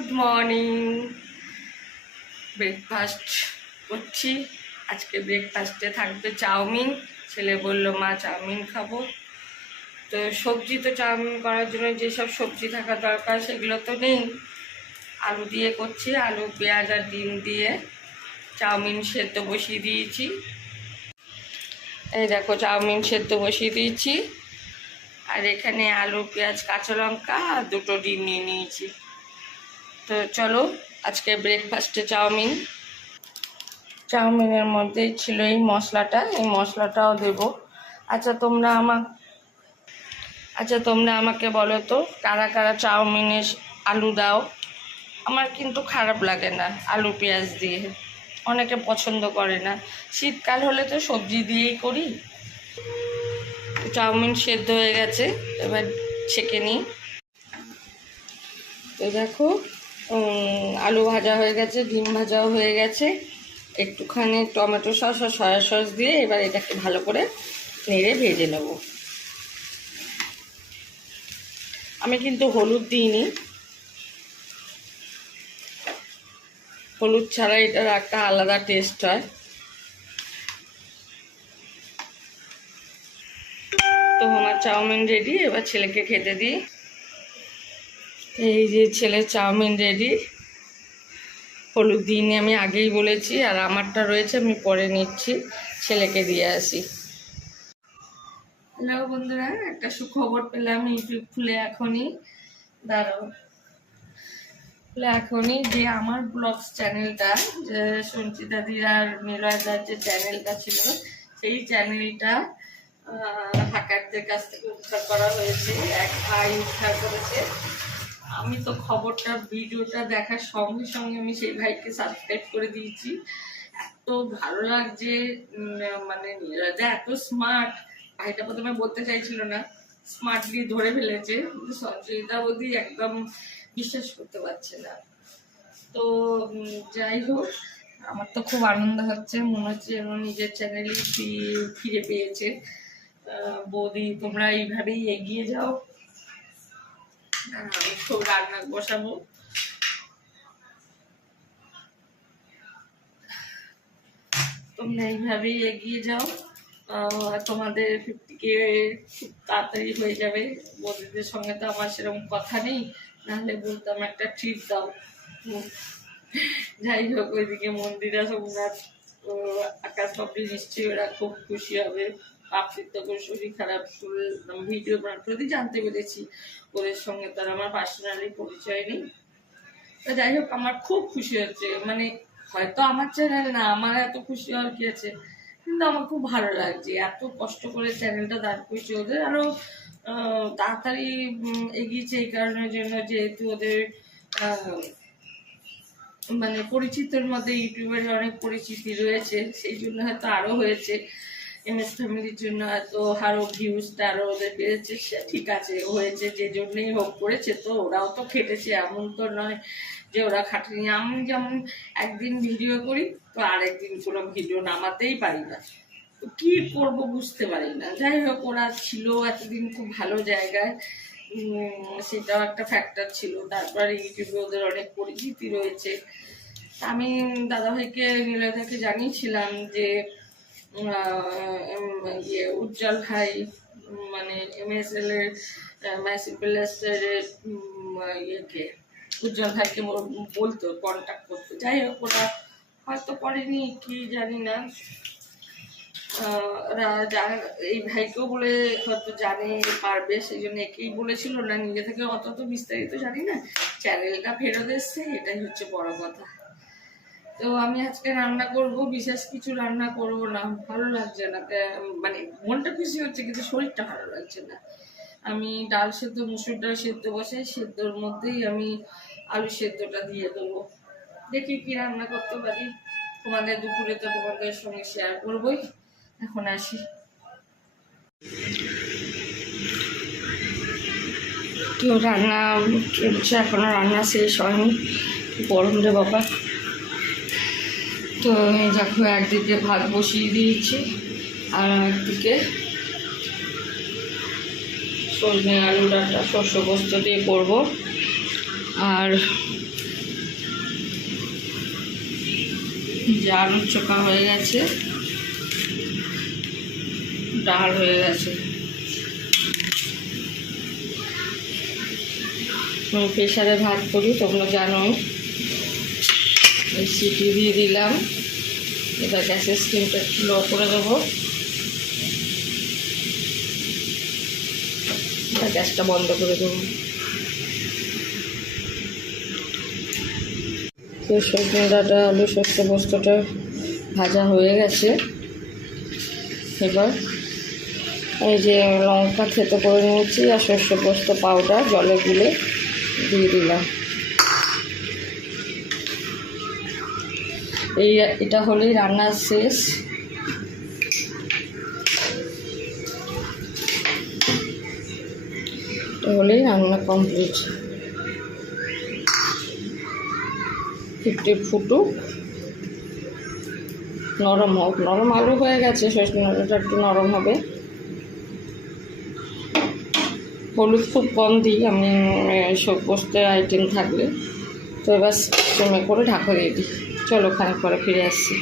Good morning breakfast করছি। আজকে ব্রেকফাস্টে থাকবে চাউমিন। ছেলে বলল, মা, চাউমিন খাব। তো সবজি তো চাউমিন করার জন্য যেসব সবজি থাকা দরকার সেগুলো তো নেই। আলু দিয়ে করছি, আলু, পেঁয়াজ আর ডিম দিয়ে চাউমিন সেদ্ধ বসিয়ে দিয়েছি। এই দেখো, চাউমিন সেদ্ধ বসিয়ে দিয়েছি। আর এখানে আলু, পেঁয়াজ, কাঁচা লঙ্কা আর দুটো ডিম নিয়ে নিয়েছি। তো চলো, আজকে ব্রেকফাস্টে চাউমিন। চাউমিনের মধ্যেই ছিল এই মশলাটা, এই মশলাটাও দেবো। আচ্ছা তোমরা আমার আচ্ছা তোমরা আমাকে বলো তো, কারা কারা চাউমিনে আলু দাও? আমার কিন্তু খারাপ লাগে না আলু পেঁয়াজ দিয়ে। অনেকে পছন্দ করে না। শীতকাল হলে তো সবজি দিয়েই করি। চাউমিন সেদ্ধ হয়ে গেছে, এবার ছেঁকে নিই। তো দেখো আলু ভাজা হয়ে গেছে, ডিম ভাজাও হয়ে গেছে। একটুখানি টমেটো সস আর সয়া সস দিয়ে এবার এটাকে ভালো করে নেড়ে ভেজে নেব। আমি কিন্তু হলুদ দিইনি। হলুদ ছাড়া এটার একটা আলাদা টেস্ট হয়। তো আমার চাউমিন রেডি এবার ছেলেকে খেতে দিই। এই যে ছেলের চাউমিন রেডি হলুদ দিইনি আমি আগেই বলেছি, আর আমারটা রয়েছে, আমি পরে নিচ্ছি, ছেলেকে দিয়ে আসি। হ্যালো বন্ধুরা, একটা সুখবর পেলাম ইউটিউব খুলে এখনই। দাঁড়াও। খুলে এখনই যে আমার ব্লগস চ্যানেলটা, যে সঞ্চিতাদির আর মিলয়দার যে চ্যানেলটা ছিল, সেই চ্যানেলটা হ্যাকারদের কাছ থেকে উদ্ধার করা হয়েছে। এক ভাই উদ্ধার করেছে। আমি তো খবরটা, ভিডিওটা দেখার সঙ্গে সঙ্গে আমি সেই ভাইকে সাবস্ক্রাইব করে দিয়েছি। এত ভালো লাগছে মানে নীরজা এত স্মার্ট ভাইটা প্রথমে বলতে চাইছিল না স্মার্টলি ধরে ফেলেছে। সঞ্চয়িতা বৌদি একদম বিশ্বাস করতে পারছে না। তো যাই হোক, আমার তো খুব আনন্দ হচ্ছে। মনে হচ্ছে যেন নিজের চ্যানেলই ফিরে পেয়েছে। বৌদি, তোমরা এইভাবেই এগিয়ে যাও। খুব রান্না বসাবো। তোমরা এইভাবেই এগিয়ে যাও। তোমাদের ফিফটি কে খুব তাড়াতাড়ি হয়ে যাবে। বৌদিদের সঙ্গে তো আমার সেরকম কথা নেই। নাহলে বলতাম একটা ট্রিট দাও। যাই হোক, ওইদিকে মন্দিরা সোমনাথ আকাশ পাপড়ি নিশ্চয়ই ওরা খুব খুশি হবে। পাপড়ির তো কোনো শরীর খারাপ ভিডিও বানাতে জানতে পেরেছি ওদের সঙ্গে তার আমার পার্সোনালি পরিচয় নেই। তা যাই হোক আমার খুব খুশি হচ্ছে মানে হয়তো আমার চ্যানেল না আমার এত খুশি হওয়ার কি আছে? কিন্তু আমার খুব ভালো লাগছে এত কষ্ট করে চ্যানেলটা দাঁড় করেছে ওদের আরও আহ, তাড়াতাড়ি এগিয়েছে এই কারণের জন্য যেহেতু ওদের মানে পরিচিতর মধ্যে ইউটিউবের অনেক পরিচিতি রয়েছে সেই জন্য হয়তো আরও হয়েছে। এম এস ফ্যামিলির জন্য এত আরও ভিউজটা আরও ওদের বেড়েছে, সে ঠিক আছে, হয়েছে যে জন্যই হোক করেছে তো, ওরাও তো খেটেছে, এমন তো নয় যে ওরা খাটেনি আমি যেমন একদিন ভিডিও করি, তো আরেকদিন কোনো ভিডিও নামাতেই পারি না। কি করব বুঝতে পারি না। যাই হোক, ওরা ছিল এতদিন খুব ভালো জায়গায়। সেটাও একটা ফ্যাক্টর ছিল। তারপরে ইউটিউবে ওদের অনেক পরিচিতি রয়েছে। আমি দাদাভাইকে নীলদাকে জানিয়েছিলাম যে ইয়ে উজ্জ্বল ভাই মানে এমএসএল এর ম্যাসিভ ব্লাস্টারের ইয়েকে, উজ্জ্বল ভাইকে বলতো কন্ট্যাক্ট করতো। যাই হোক, ওরা হয়তো করেনি, কি জানি না। এই ভাইকেও বলে হয়তো জানে পারবে সেই জন্য একেই বলেছিল। না, নিজে থেকে অত তো বিস্তারিত জানি না। চ্যানেলটা ফেরত এসছে, এটাই হচ্ছে বড় কথা। তো আমি আজকে রান্না করব, বিশেষ কিছু রান্না করব না। ভালো লাগছে না। মানে মনটা খুশি হচ্ছে, কিন্তু শরীরটা ভালো লাগছে না। আমি ডাল সেদ্ধ, মুসুর ডাল সেদ্ধ বসাই সেদ্ধর মধ্যেই আমি আলু সেদ্ধটা দিয়ে দেবো। দেখি কি রান্না করতে পারি। তোমাদের দুপুরে তো তোমাদের সঙ্গে শেয়ার করবোই। এখন আসি। তো রান্না চলছে, এখনও রান্না শেষ হয়নি। গরম রে বাবা। তো যখন একদিকে ভাত বসিয়ে দিয়েছি আর একদিকে সজনে আলু ডাটা, শস্য পোস্ত দিয়ে করব। আর যে আলুর চোখা হয়ে গেছে, ডাল হয়ে গেছে। প্রেশারে ভাত করি তোমরা জানো সিটি দিয়ে দিলাম। এবার গ্যাসের স্টিমটা একটু লো করে দেবো গ্যাসটা বন্ধ করে দেবো। তো সজনে ডাঁটা, আলু শস্য পোস্তটা ভাজা হয়ে গেছে। এবার এই যে লঙ্কা থেতো করে নিয়েছি আর শস্য পোস্ত পাউডার জলে গুলে দিয়ে দিলাম। এই, এটা হলেই রান্নার শেষ। হলেই রান্না কমপ্লিট একটু ফুটুক। নরম হোক। নরম আলু হয়ে গেছে সজনে ডাঁটাটা একটু নরম হবে। হলুদ খুব কম দিই, আমি সব পোস্তের আইটেম থাকলে। তো এবার সময় করে ঢাকা দিয়ে দিই। চলো খানিক পরে ফিরে আসছি।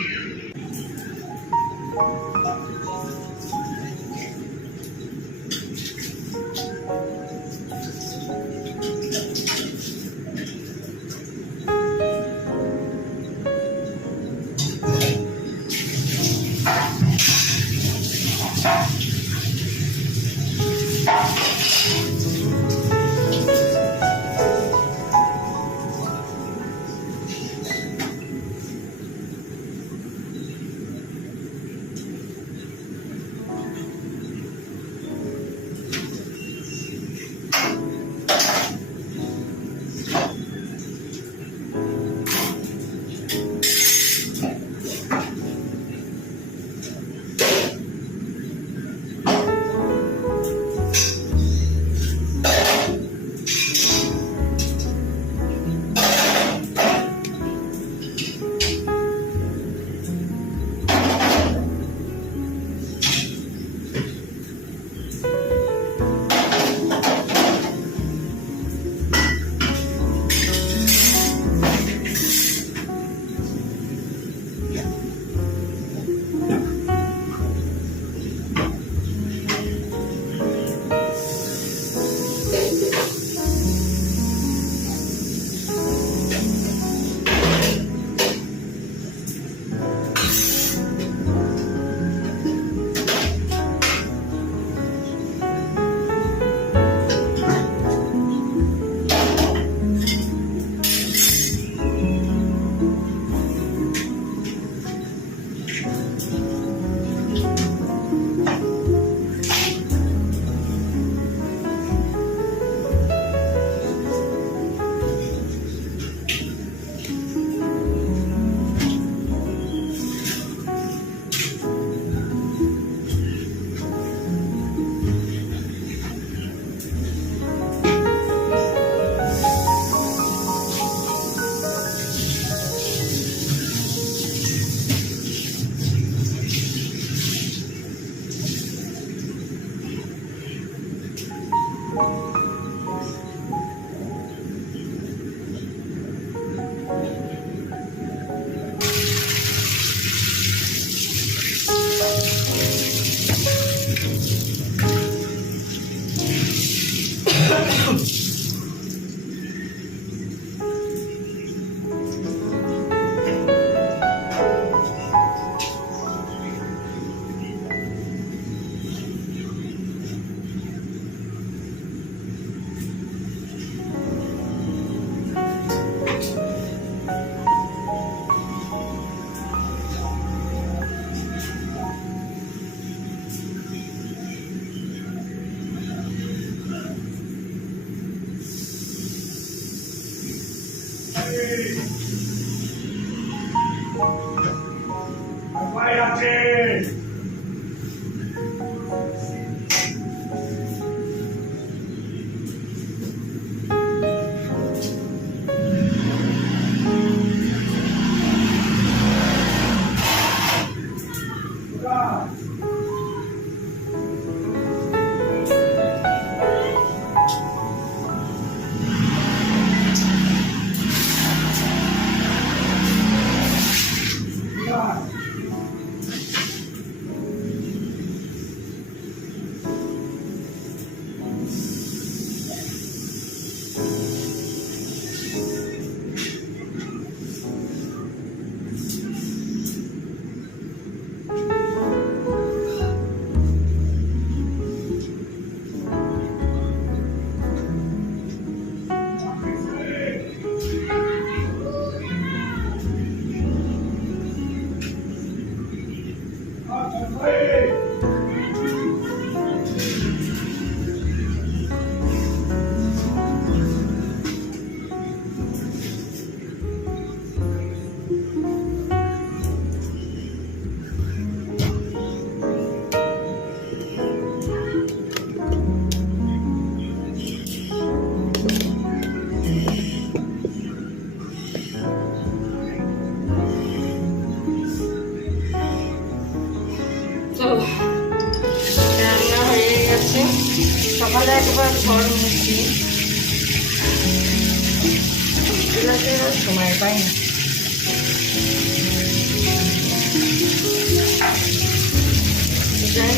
vai haver যাই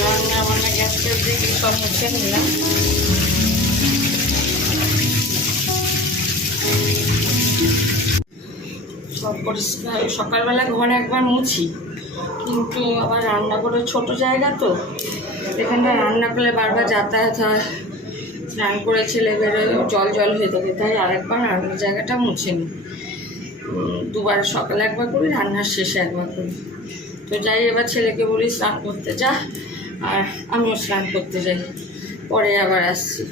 রান্না বান্না সব সব পরিষ্কার। সকালবেলা ঘরে একবার মুছি, কিন্তু আবার রান্না করে ছোট জায়গা তো এখানটা রান্না করলে বারবার যাতায়াত হয়। স্নান করে ছেলে বেরোয় জল জল হয়ে থাকে তাই আরেকবার রান্নার জায়গাটা মুছে নিই। দুবার সকালে একবার করি রান্নার শেষে একবার করি। তো যাই এবার ছেলেকে বলি স্নান করতে যা আর আমিও স্নান করতে যাই। পরে আবার আসছি।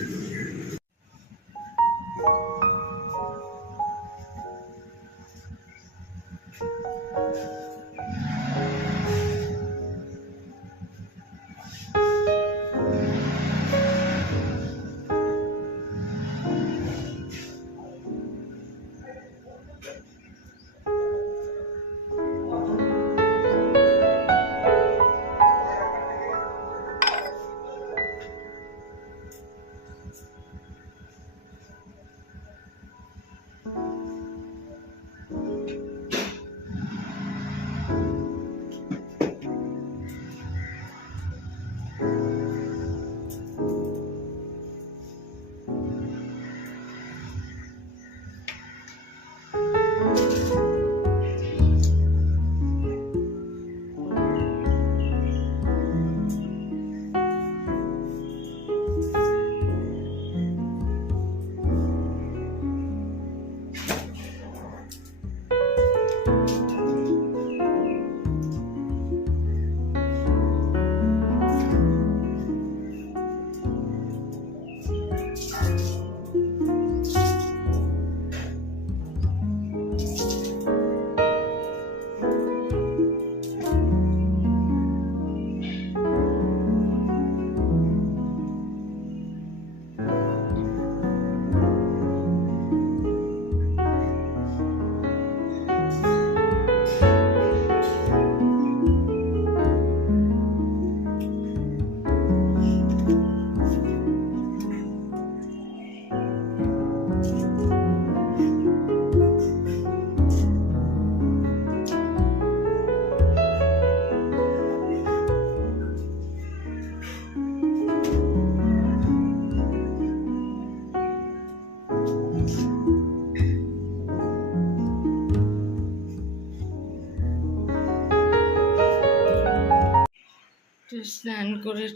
স্নান করে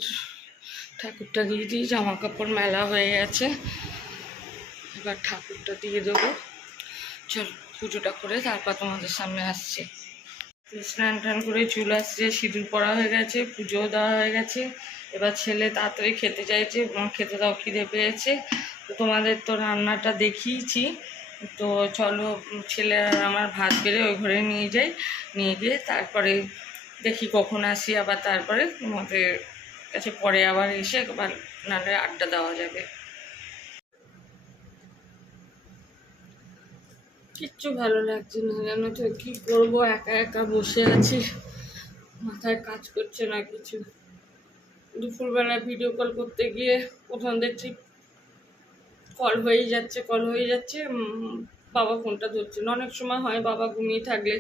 ঠাকুরটা দিয়ে দিই জামা কাপড় মেলা হয়ে গেছে। এবার ঠাকুরটা দিয়ে দেবো। চল, পুজোটা করে তারপর তোমাদের সামনে আসছে। স্নান টান করে চুল আসছে, সিঁদুর পরা হয়ে গেছে, পুজোও দেওয়া হয়ে গেছে। এবার ছেলে তাড়াতাড়ি খেতে চাইছে খেতে দাও, খিদে পেয়েছে। তো তোমাদের তো রান্নাটা দেখিয়েছি। তো চলো, ছেলে আমার ভাত বেড়ে ওই ঘরে নিয়ে যাই, নিয়ে গিয়ে তারপরে দেখি কখন আসি, আবার তারপরে তোমাদের কাছে পরে আবার এসে আবার নাহলে আড্ডা দেওয়া যাবে। কিচ্ছু ভালো লাগছে না, জানো তো, কি করব, একা একা বসে আছি, মাথায় কাজ করছে না কিছু। দুপুরবেলা ভিডিও কল করতে গিয়ে প্রথম দেখছি কল হয়েই যাচ্ছে কল হয়ে যাচ্ছে বাবা ফোনটা ধরছে না। অনেক সময় হয় বাবা ঘুমিয়ে থাকলে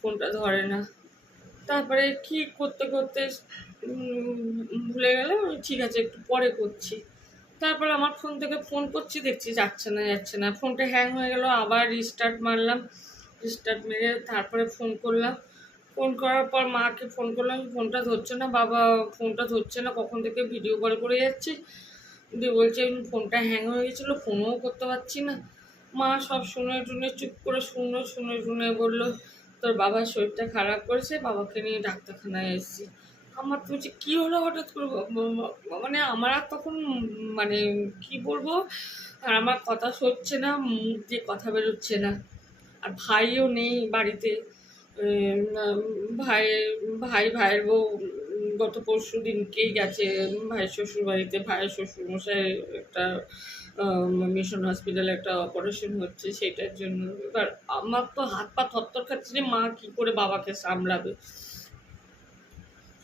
ফোনটা ধরে না। তারপরে কি করতে করতে ভুলে গেলে ঠিক আছে, একটু পরে করছি। তারপরে আমার ফোন থেকে ফোন করছি, দেখছি যাচ্ছে না যাচ্ছে না। ফোনটা হ্যাং হয়ে গেল, আবার রিস্টার্ট মারলাম। রিস্টার্ট মেরে তারপরে ফোন করলাম। ফোন করার পর মাকে ফোন করলাম ফোনটা ধরছে না, বাবা ফোনটা ধরছে না, কখন থেকে ভিডিও কল করে যাচ্ছি দিয়ে বলছে ফোনটা হ্যাং হয়ে গেছিল ফোনও করতে পারছি না। মা সব শুনে টুনে চুপ করে শুনলো, শুনে শুনে বলল তোর বাবার শরীরটা খারাপ করেছে, বাবাকে নিয়ে ডাক্তারখানায় এসেছি। আমার তো বলছি কী হলো হঠাৎ করে? মানে আমার আর তখন মানে কি বলব? আর আমার কথা সরছে না, মুখ দিয়ে কথা বেরোচ্ছে না। আর ভাইও নেই বাড়িতে। ভাই ভাই, ভাইয়ের বউ, গত পরশু দিনকেই গেছে? ভাইয়ের শ্বশুর বাড়িতে ভাইয়ের শ্বশুর মশাই একটা মিশন হসপিটালে একটা অপারেশন হচ্ছে, সেটার জন্য। এবার আমার তো হাত পা থরথর খাচ্ছে যে মা কী করে বাবাকে সামলাবে?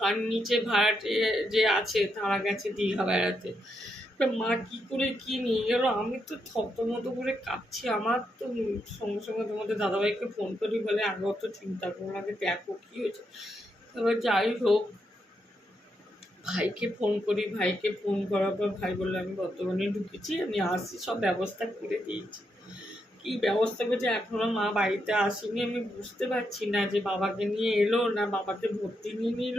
আর নিচে ভাড়াটে যে আছে, তারা গেছে দীঘা বেড়াতে। মা কি করে কি নিয়ে গেল? আমি তো থতমতো করে কাঁপছি। আমার তো সঙ্গে সঙ্গে তোমাদের দাদাভাইকে ফোন করি বলে, আগে অত চিন্তা করো আগে দেখো কি হয়েছে? এবার যাই হোক ভাইকে ফোন করি, ভাইকে ফোন করার পর ভাই বলল, আমি বর্তমানে ঢুকেছি, আমি আসি, সব ব্যবস্থা করে দিয়েছি। কি ব্যবস্থা করছে? এখনও মা বাড়িতে আসেনি, আমি বুঝতে পারছি না যে বাবাকে নিয়ে এলো না, বাবাকে ভর্তি নিয়ে নিল।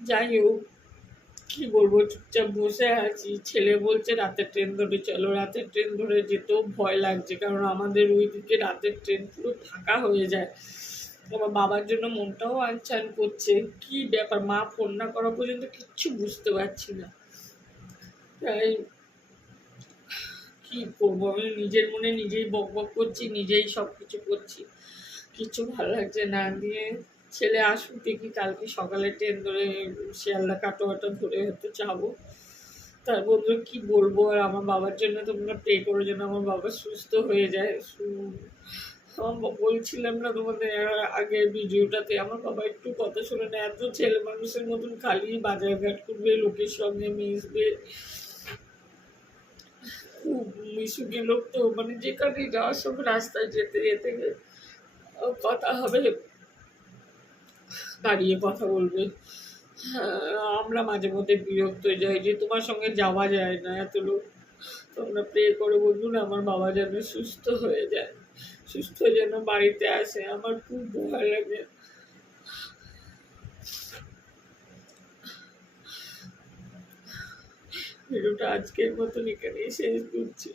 যাই হোক, কি বলব, চুপচাপ বসে আছি। ছেলে বলছে, রাতের ট্রেন ধরে চলো, রাতের ট্রেন ধরে যেতেও ভয় লাগছে, কারণ আমাদের ওইদিকে রাতের ট্রেন পুরো ফাঁকা হয়ে যায়। আমার বাবার জন্য মনটাও আনচান করছে। কি ব্যাপার? মা ফোন না করা পর্যন্ত কিচ্ছু বুঝতে পারছি না। তাই কি করব? আমি নিজের মনে নিজেই বক বক করছি, নিজেই সব কিছু করছি। কিচ্ছু ভালো লাগছে না। দিয়ে ছেলে আসুক, দেখি কালকে সকালে ট্রেন ধরে শিয়ালদা কাটোয়াটা ধরে হয়তো যাব। তার বন্ধু কি বলব? আর আমার বাবার জন্য তোমরা প্রে করো যেন আমার বাবা সুস্থ হয়ে যায়। আমার বলছিলাম না তোমাদের আ- আগের ভিডিওটাতে আমার বাবা একটু কথা শুনে না এত ছেলে মানুষের মতন খালি বাজারঘাট করবে লোকের সঙ্গে মিশবে। খুব মিশুকে লোক তো মানে যেখানে যাওয়ার সময় রাস্তায় যেতে যেতে কথা হবে। দাঁড়িয়ে কথা বলবে। হ্যাঁ, আমরা মাঝে মধ্যে বিরক্ত হয়ে যাই যে তোমার সঙ্গে যাওয়া যায় না এত লোক। তোমরা প্রে করে বলুন আমার বাবা যেন সুস্থ হয়ে যায়। সুস্থ যেন বাড়িতে আসে আমার খুব ভয় লাগে। ভিডিওটা আজকের মতন এখানেই শেষ করছি।